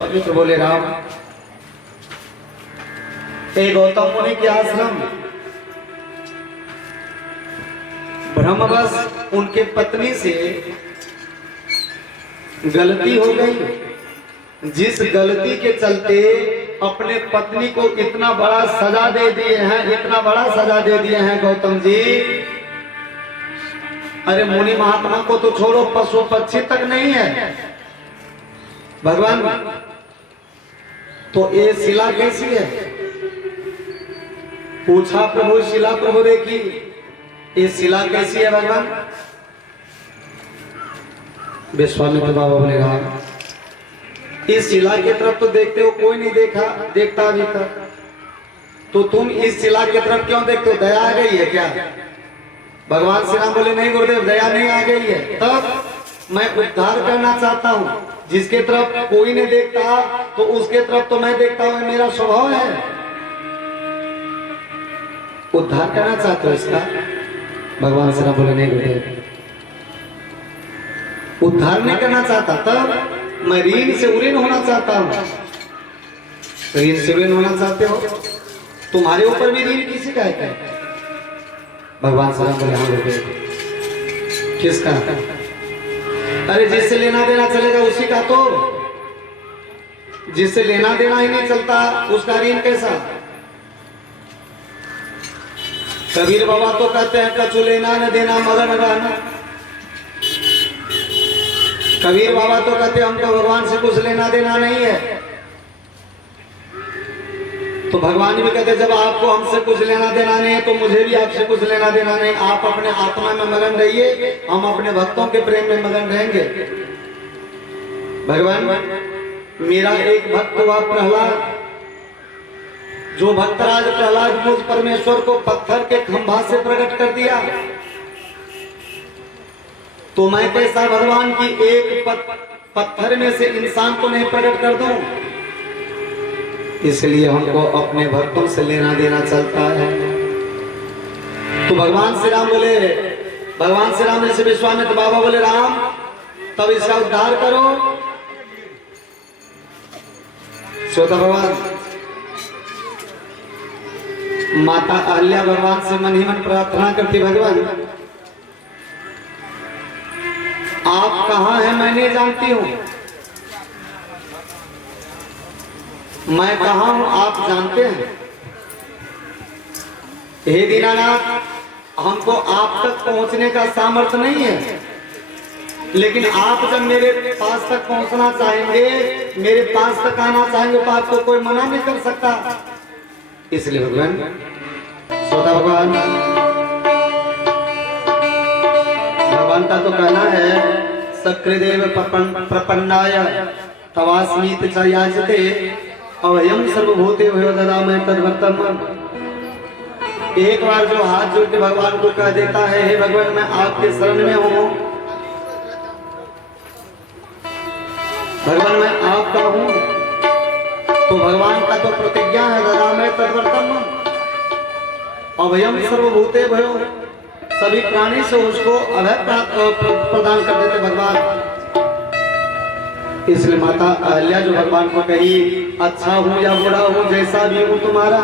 मित्र बोले राम, एक गौतम मुनि के आश्रम ब्रह्मवश उनके पत्नी से गलती हो गई। जिस गलती के चलते अपने पत्नी को इतना बड़ा सजा दे दिए हैं, इतना बड़ा सजा दे दिए हैं गौतम जी। अरे मुनि महात्मा को तो छोड़ो, पशु पक्षी तक नहीं है भगवान। तो ये शिला कैसी है? पूछा प्रभु, शिला प्रभु देखी, ये शिला कैसी है भगवान? विश्वामित्र बाबा बोले राम, इस शिला की तरफ तो देखते हो, कोई नहीं देखता अभी तक, तो तुम इस शिला की तरफ क्यों देखते हो? दया आ गई है क्या? भगवान श्री राम बोले नहीं गुरुदेव, दया नहीं आ गई है। तब मैं उद्धार करना चाहता हूँ। जिसके तरफ कोई नहीं देखता तो उसके तरफ तो मैं देखता हूँ, मेरा स्वभाव है। उद्धार करना चाहते हो इसका? भगवान श्री राम बोले नहीं गुरुदेव, उद्धार नहीं करना चाहता, तब मैं ऋण से उऋण होना चाहता हूँ। ऋण से उऋण होना चाहते हो? तुम्हारे ऊपर भी ऋण किसी का है? भगवान श्री राम बोले हाँ गुरुदेव। किसका? अरे जिससे लेना देना चलेगा उसी का, तो जिससे लेना देना ही नहीं चलता उसका ऋण कैसा? कबीर बाबा तो कहते हैं कछु लेना न देना मगन रहना। कबीर बाबा तो कहते हैं हमको भगवान से कुछ लेना देना नहीं है। तो भगवान भी कहते जब आपको हमसे कुछ लेना देना नहीं है तो मुझे भी आपसे कुछ लेना देना नहीं। आप अपने आत्मा में मगन रहिए, हम अपने भक्तों के प्रेम में मगन रहेंगे। भगवान, मेरा एक भक्त हुआ प्रहलाद, जो भक्तराज प्रहलाद मुझ परमेश्वर को पत्थर के खंभा से प्रकट कर दिया, तो मैं कैसा भगवान की एक पत्थर में से इंसान को नहीं प्रकट कर दूं? इसलिए हमको अपने भक्तों से लेना देना चलता है। तो भगवान श्री राम बोले, भगवान श्री राम ने विश्वामित्र बाबा बोले राम, तब इसका उद्धार करो। श्रोता भगवान, माता अहल्या भगवान से मन ही मन प्रार्थना करती, भगवान आप कहां हैं मैं नहीं जानती हूं, मैं कहां हूं आप जानते हैं। हे दीनानाथ, हमको आप तक पहुंचने का सामर्थ्य नहीं है, लेकिन आप जब मेरे पास तक पहुंचना चाहेंगे, मेरे पास तक आना चाहेंगे, तो आपको कोई मना नहीं कर सकता। इसलिए भगवान, श्रोता भगवान, भगवान का तो कहना है सकृदेव प्रपन्नाय तवास्मीत च याचते अवयम सर्वभूते भयो ददामि तद्वर्तम। एक बार जो हाथ जोड़ के भगवान को कह देता है हे भगवान मैं आपके शरण में हूँ, भगवान मैं आपका हूँ, तो भगवान का तो प्रतिज्ञा है ददामि तद्वर्तम, अभयम सर्वभूते भयो, सभी प्राणी से उसको अभय प्रदान कर देते भगवान। इसलिए माता अहल्या जो भगवान को कही अच्छा हूं या बुरा हूं, जैसा भी हूं तुम्हारा,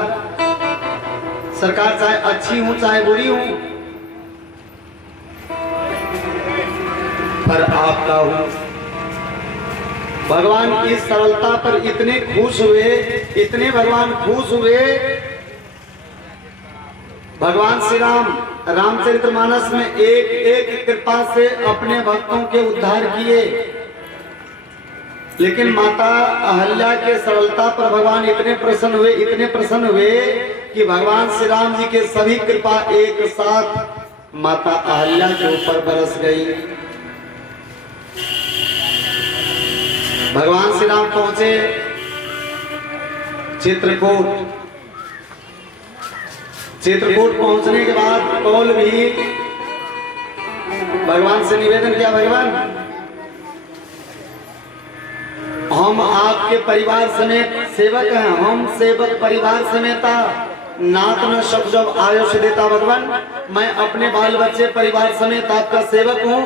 सरकार चाहे अच्छी हूं चाहे बुरी हूं, पर आपका हूं। भगवान की सरलता पर इतने खुश हुए, इतने भगवान खुश हुए। भगवान श्री राम रामचरितमानस में एक एक कृपा से अपने भक्तों के उद्धार किए, लेकिन माता अहल्या के सरलता पर भगवान इतने प्रसन्न हुए, इतने प्रसन्न हुए कि भगवान श्री राम जी के सभी कृपा एक साथ माता अहल्या के ऊपर बरस गई। भगवान श्री राम पहुंचे चित्रकूट। चित्रकूट पहुंचने के बाद कौल भी भगवान से निवेदन किया, भगवान हम आपके परिवार समेत सेवक हैं, हम सेवक परिवार समेता नाथ न शब्द जब आयुष देता भगवान, मैं अपने बाल बच्चे परिवार समेत आपका सेवक हूँ।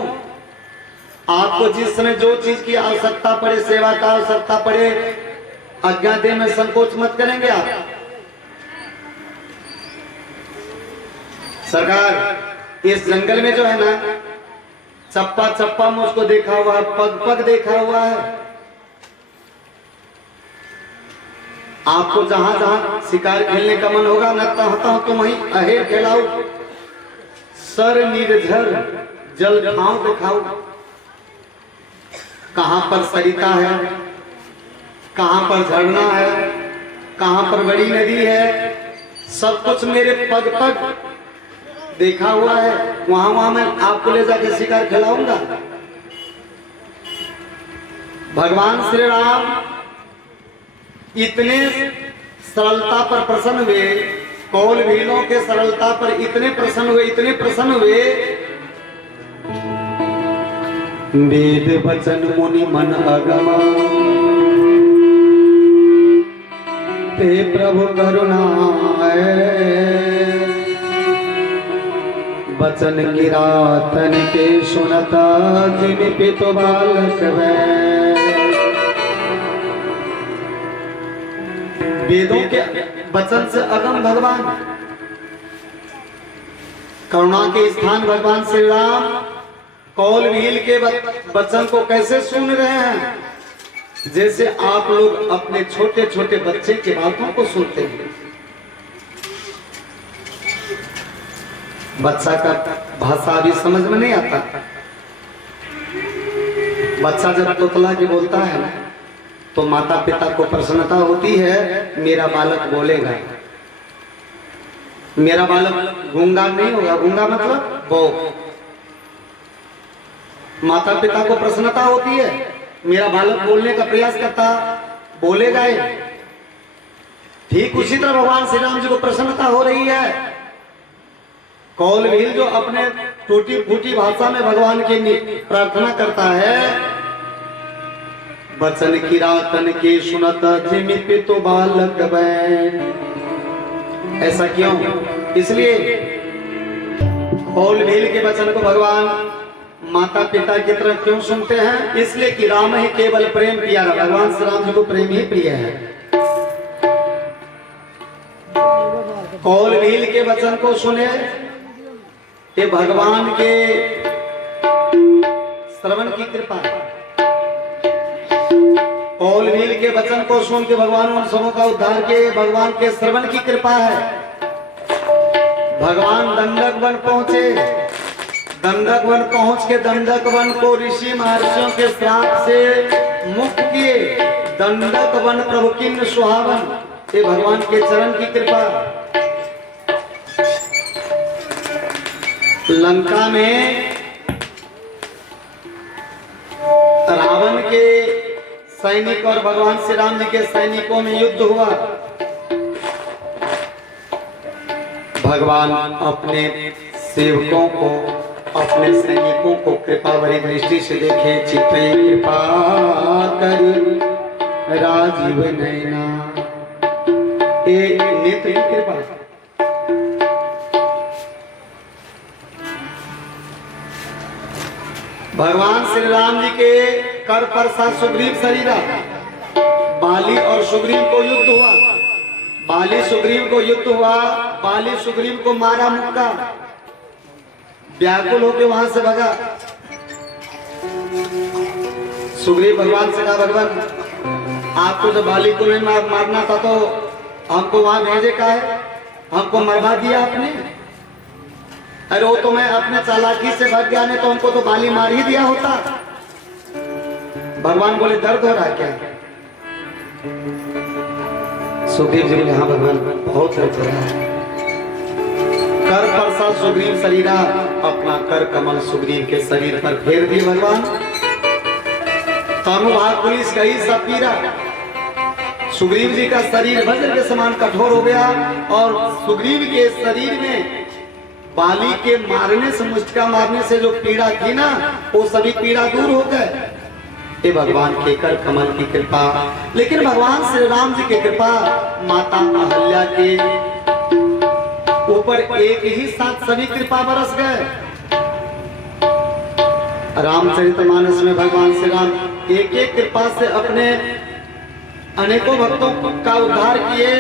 आपको जिस समय जो चीज की आवश्यकता पड़े, सेवा का आवश्यकता पड़े, आज्ञा देने में संकोच मत करेंगे आप। सरकार इस जंगल में जो है ना, चप्पा चप्पा मुझको देखा हुआ है, पग पग देखा हुआ है। आपको जहां जहां शिकार खेलने का मन होगा न, तहाँ तुम वहीं अहेर खेलाओ, सर निर्झर जल ठाव दिखाओ। कहां पर सरिता है, कहां पर झरना है, कहां पर बड़ी नदी है, सब कुछ मेरे पग पग देखा हुआ है। वहां वहां मैं आपको ले जाके शिकार खिलाऊंगा। भगवान श्री राम इतने सरलता पर प्रसन्न हुए, कौल भीलों के सरलता पर इतने प्रसन्न हुए, इतने प्रसन्न हुए, वेद वचन मुनि मन अगम ते प्रभु करुणाए, वचन किरातन के सुनता जिन पितु बालक वै। वेदों के वचन से अगम भगवान, करुणा के स्थान भगवान श्री राम कौल भील के वचन को कैसे सुन रहे हैं, जैसे आप लोग अपने छोटे छोटे बच्चे की बातों को सुनते हैं। बच्चा का भाषा भी समझ में नहीं आता। बच्चा जब तोतला के बोलता है ना, तो माता पिता को प्रसन्नता होती है, मेरा बालक बोलेगा, मेरा बालक गूंगा नहीं होगा। गूंगा मतलब वो, माता पिता को प्रसन्नता होती है, मेरा बालक बोलने का प्रयास करता, बोलेगा। ठीक उसी तरह भगवान श्री राम जी को प्रसन्नता हो रही है। कौल भील जो अपने टूटी फूटी भाषा में भगवान की प्रार्थना करता है, वचन किरातन के सुनता जिमि पितु बालक बैन। ऐसा क्यों? इसलिए कौल भील के वचन को भगवान माता पिता की तरफ क्यों सुनते हैं? इसलिए कि राम ही केवल प्रेम प्रिया, भगवान श्री राम जी को प्रेम ही प्रिय है। कौल भील के वचन को सुने, ये भगवान के श्रवण की कृपा है। कौल भील के वचन को सुन के भगवान उन सबों का उद्धार के, भगवान के श्रवण की कृपा है। भगवान दंडक वन पहुंचे, दंडक वन पहुंच के दंडक वन को ऋषि महर्षियों के श्राप से मुक्त किए। दंडक वन प्रभु किन्न सुहावन, ये भगवान के चरण की कृपा। लंका में रावण के सैनिक और भगवान श्री राम जी के सैनिकों में युद्ध हुआ। भगवान अपने सेवकों को, अपने सैनिकों को कृपा भरी दृष्टि से देखे। चित्ते कृपा करी राजीव नैना, एक नेत्र की कृपा। भगवान श्री राम जी के कर पर सा सुग्रीव शरीरा, बाली और सुग्रीव को युद्ध हुआ। बाली सुग्रीव को युद्ध हुआ, बाली सुग्रीव को मारा मुक्का, व्याकुल होकर वहां से भगा। सुग्रीव भगवान से कहा, भगवान आपको जब बाली को नहीं मारना था तो हमको वहां भेजे का है, हमको मरवा दिया आपने। अरे वो तो मैं अपने चालाकी से भाग गया, नहीं तो हमको तो बाली मार ही दिया होता। भगवान बोले दर्द हो रहा क्या? सुग्रीव जी बोले हाँ भगवान बहुत दर्द हो रहा है। कर परसा सुग्रीव शरीरा, अपना कर कमल सुग्रीव के शरीर पर फेर दिए भगवान। तनु भाग पुलिस गई सब पीरा। सुग्रीव जी का शरीर वज्र के समान कठोर हो गया और सुग्रीव के शरीर में बाली के मारने से, मुष्टिका मारने से जो पीड़ा थी ना, वो सभी पीड़ा दूर हो गए। ये भगवान के कर कमल की कृपा। लेकिन भगवान श्री राम जी की कृपा माता अहल्या के ऊपर एक ही साथ सभी कृपा बरस गए। रामचरितमानस में भगवान श्री राम एक एक कृपा से अपने अनेकों भक्तों का उद्धार किए,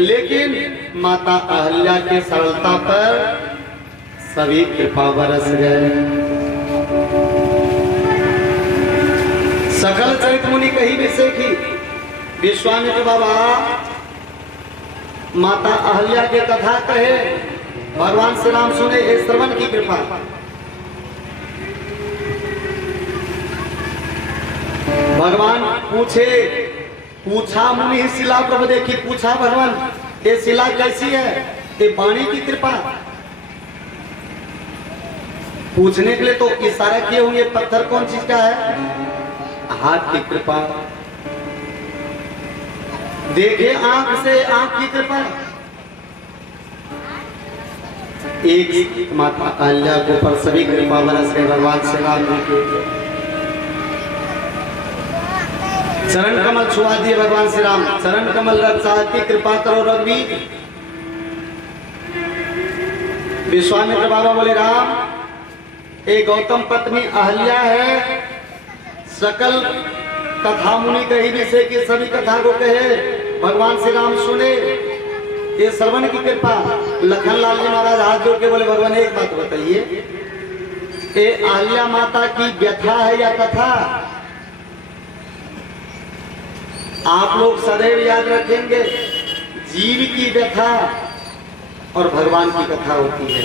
लेकिन माता अहल्या की सरलता पर सभी कृपा बरस गए। सकल चरित मुनि कही विषय की विश्वामित्र बाबा माता अहल्या के कथा कहे, भगवान श्री राम सुने, एक श्रवण की कृपा। भगवान पूछा मुनि शिला प्रभु देखी, पूछा भगवान ये शिला कैसी है, ये वाणी की कृपा। पूछने के लिए तो इशारा किए होंगे, पत्थर कौन चीज का है, हाथ की कृपा। देखे आंख से आंख की कृपा। एक माता अहल्या को पर सभी कृपा बरस गए भगवान श्री राम के। चरण कमल छुआ दिए भगवान श्री राम, चरण कमल रख चाहती कृपा करो रघुवीर। विश्वामित्र बाबा बोले राम, एक गौतम पत्नी अहल्या है, सकल कथा मुनि कही विषय की सभी कथा को कहे, भगवान श्री राम सुने, ये श्रवण की कृपा। लखनलाल जी महाराज हाथ जोड़ के बोले भगवान एक बात बताइए, ये अहल्या माता की व्यथा है या कथा? आप लोग सदैव याद रखेंगे, जीव की व्यथा और भगवान की कथा होती है।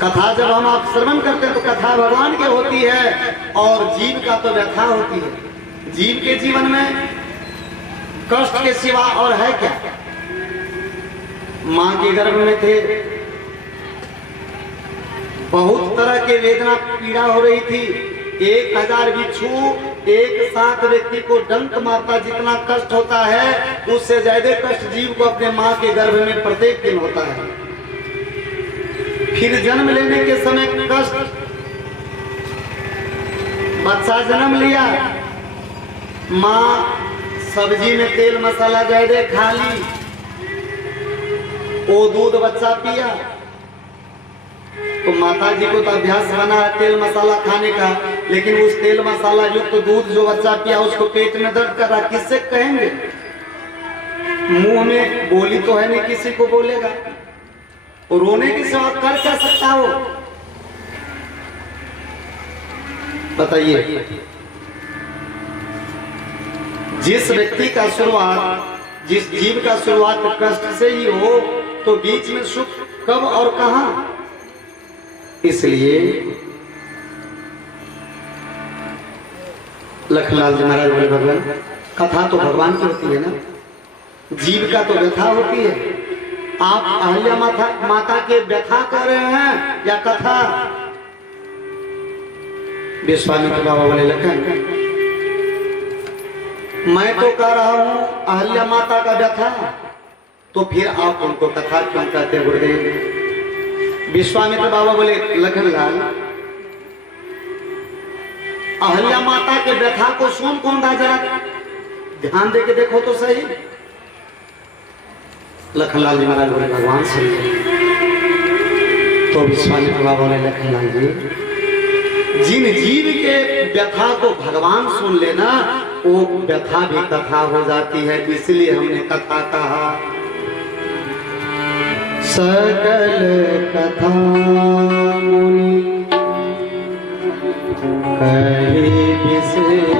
कथा जब हम आप श्रवण करते हैं तो कथा भगवान की होती है और जीव का तो व्यथा होती है। जीव के जीवन में कष्ट के सिवा और है क्या? मां के गर्भ में थे, बहुत तरह के वेदना पीड़ा हो रही थी, 1000 बिच्छू एक साथ व्यक्ति को डंक मारता, जितना कष्ट होता है उससे ज्यादा कष्ट जीव को अपने मां के गर्भ में प्रत्येक दिन होता है। फिर जन्म लेने के समय कष्ट, बच्चा जन्म लिया, मां सब्जी में तेल मसाला ज्यादा खा ली, वो दूध बच्चा पिया, तो माता जी को तो अभ्यास बना है तेल मसाला खाने का, लेकिन उस तेल मसाला युक्त दूध जो बच्चा पिया उसको पेट में दर्द कर रहा, किससे कहेंगे? मुंह में बोली तो है नहीं, किसी को बोलेगा, और रोने की सेवा कर क्या सकता हो? बताइए। जिस व्यक्ति का शुरुआत, जिस जीव का शुरुआत कष्ट से ही हो, तो बीच में सुख कब और कहां? इसलिए लखनलाल जी महाराज बोले भगवान कथा तो भगवान की होती है ना, जीव का तो व्यथा होती है। आप अहल्या माता के व्यथा कर रहे हैं या कथा? विश्वामित्र बाबा बोले लखन, मैं तो कह रहा हूं अहल्या माता का व्यथा, तो फिर आप उनको कथा क्यों कहते गुरुदेव? विश्वामित्र बाबा बोले लखनलाल, अहल्या माता के व्यथा को सुन कौन था, जरा ध्यान देके देखो तो सही। लखनलाल जी महाराज बोले भगवान सुन। तो विश्वामित्र बाबा बोले लखनलाल जी, जिन जीव के व्यथा को भगवान सुन लेना, वो व्यथा भी कथा हो जाती है, इसलिए हमने कथा कहा। सकल कथा मुनि कहे विषय